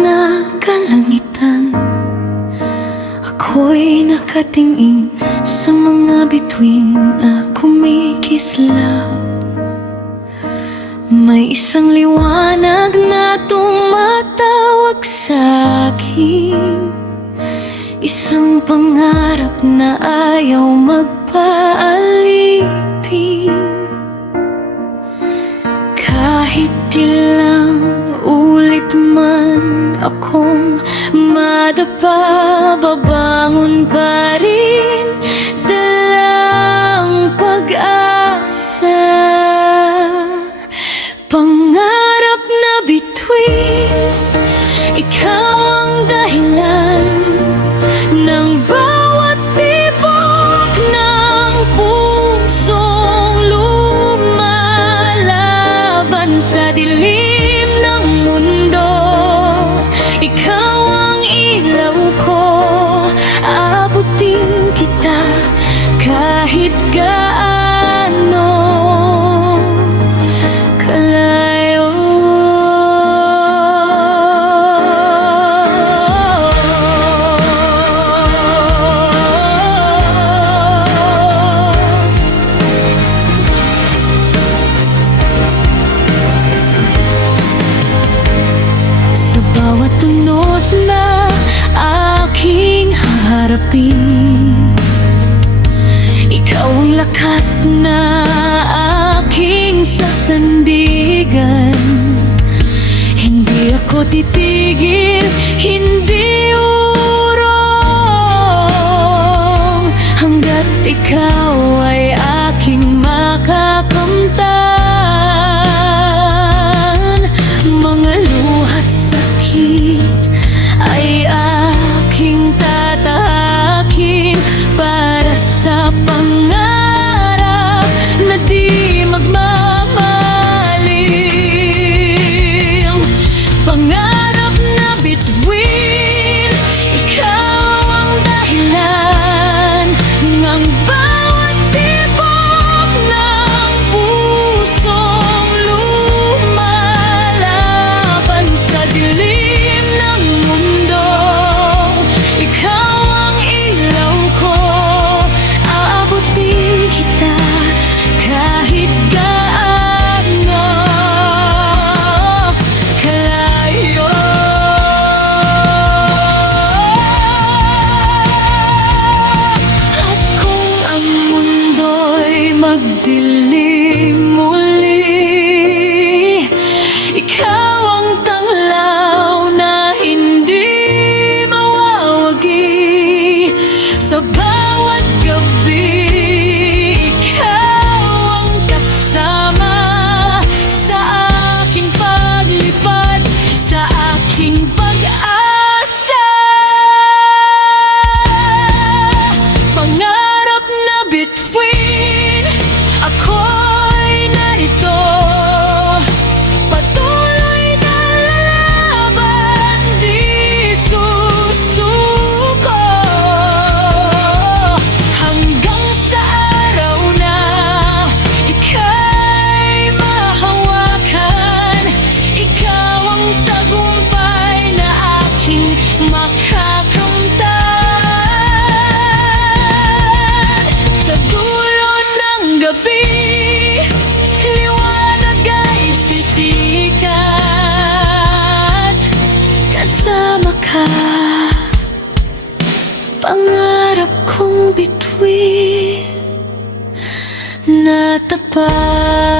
na kalangitan. Ako'y nakatingin sa mga bituin na kumikislap. May isang liwanag na tumatawag sa akin, isang pangarap na ayaw magpaalipin. Kahit ilang ulit man akong madapa, babangon pa rin, dalang pag-asa. Pangarap na bituin, ikaw ang dahilan ng bawat tibok ng pusong lumalaban sa dilim ng mundo. Ikaw ang ilaw ko, aabutin kita kahit gaano kalayo. Sa bawat tunos na aking haharapin, ikaw ang lakas na aking sasandigan. Hindi ako titigil, hindi urong, hanggat ikaw ay aking makakamtan. Mga luha't sakit ay aking tatahakin para sa pangarap na di magmamaling. Pangarap na bituin, ikaw ang dahilan ng bawat tibok ng pusong lumalaban sa dilim ng mundo. Ikaw ang ilaw ko, aabutin kita kahit gaano kalayo. At kung ang mundo'y magdilim muli, ikaw ang tanglaw na hindi mawawagi. Sa bawat gabi, ikaw ang kasama sa aking paglipad, sa aking pag-asa. Pangarap na bituin, ako'y narito, patuloy na lalaban, di susuko, hanggang sa araw na ika'y mahawakan. Ikaw ang tagumpay na aking makakamtan. Sa dulo ng gabi, liwanag ay sisikat. Kasama ka, pangarap kong bituin na tapat.